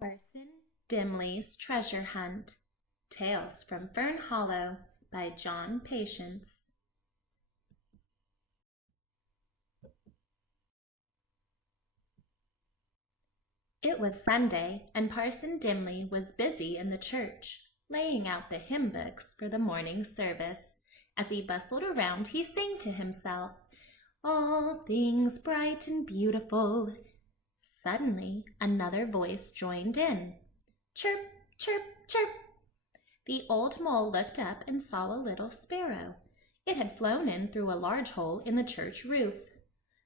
Parson Dimley's Treasure Hunt. Tales from Fern Hollow by John Patience. It was Sunday, and Parson Dimley was busy in the church, laying out the hymn books for the morning service. As he bustled around, he sang to himself, "All things bright and beautiful." Suddenly, another voice joined in. Chirp, chirp, chirp. The old mole looked up and saw a little sparrow. It had flown in through a large hole in the church roof.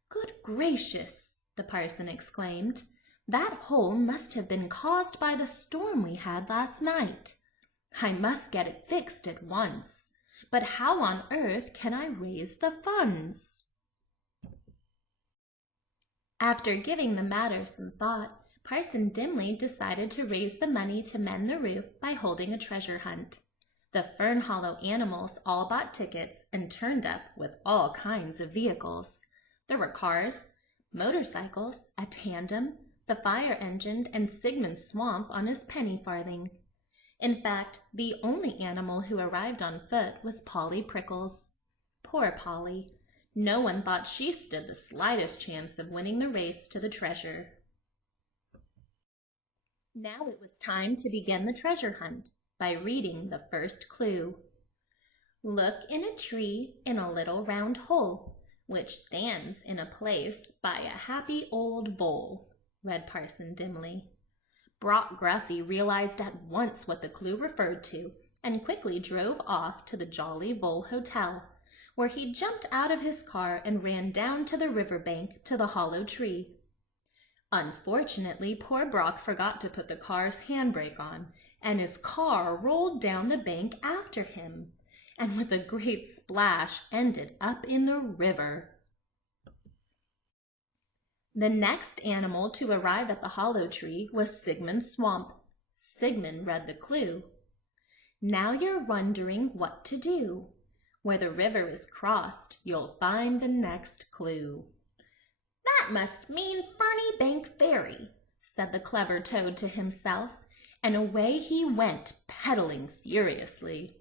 "Good gracious!" the parson exclaimed. "That hole must have been caused by the storm we had last night. I must get it fixed at once. But how on earth can I raise the funds?" After giving the matter some thought, Parson Dimley decided to raise the money to mend the roof by holding a treasure hunt. The Fern Hollow animals all bought tickets and turned up with all kinds of vehicles. There were cars, motorcycles, a tandem, the fire engine, and Sigmund Swamp on his penny farthing. In fact, the only animal who arrived on foot was Polly Prickles. Poor Polly! No one thought she stood the slightest chance of winning the race to the treasure. Now it was time to begin the treasure hunt by reading the first clue. "Look in a tree in a little round hole, which stands in a place by a happy old vole," read Parson Dimley. Brock Gruffy realized at once what the clue referred to and quickly drove off to the Jolly Vole Hotel, where he jumped out of his car and ran down to the river bank to the hollow tree. Unfortunately, poor Brock forgot to put the car's handbrake on, and his car rolled down the bank after him, and with a great splash ended up in the river. The next animal to arrive at the hollow tree was Sigmund Swamp. Sigmund read the clue. "Now you're wondering what to do. Where the river is crossed, you'll find the next clue." "That must mean Ferny Bank Ferry," said the clever toad to himself, and away he went, pedaling furiously.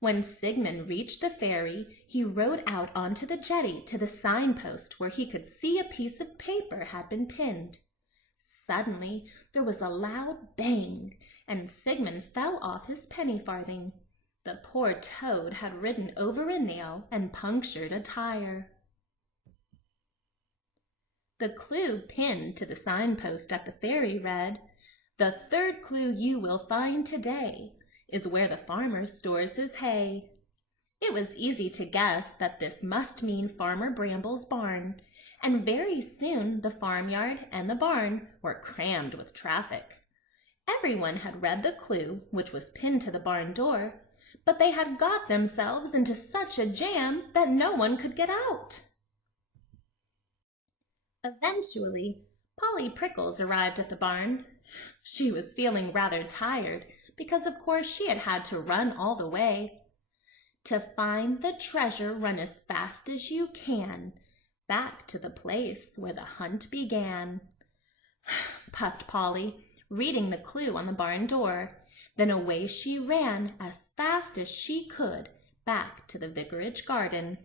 When Sigmund reached the ferry, he rode out onto the jetty to the signpost where he could see a piece of paper had been pinned. Suddenly there was a loud bang, and Sigmund fell off his penny farthing. The poor toad had ridden over a nail and punctured a tire. The clue pinned to the signpost at the ferry read, "The third clue you will find today is where the farmer stores his hay." It was easy to guess that this must mean Farmer Bramble's barn, and very soon the farmyard and the barn were crammed with traffic. Everyone had read the clue, which was pinned to the barn door, but they had got themselves into such a jam that no one could get out. Eventually, Polly Prickles arrived at the barn. She was feeling rather tired because of course she had had to run all the way. "To find the treasure, run as fast as you can, back to the place where the hunt began," puffed Polly, reading the clue on the barn door. Then away she ran as fast as she could back to the vicarage garden.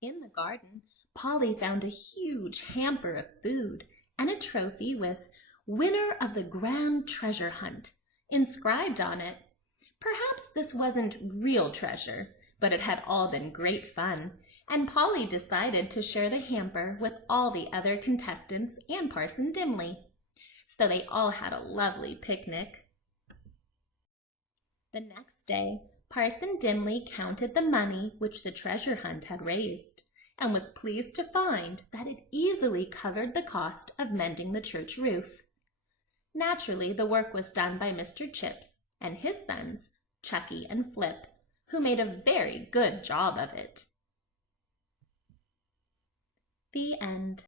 In the garden, Polly found a huge hamper of food and a trophy with "Winner of the Grand Treasure Hunt" inscribed on it. Perhaps this wasn't real treasure, but it had all been great fun, and Polly decided to share the hamper with all the other contestants and Parson Dimley. So they all had a lovely picnic. The next day, Parson Dimley counted the money which the treasure hunt had raised, and was pleased to find that it easily covered the cost of mending the church roof. Naturally, the work was done by Mr. Chips and his sons, Chucky and Flip, who made a very good job of it. The end.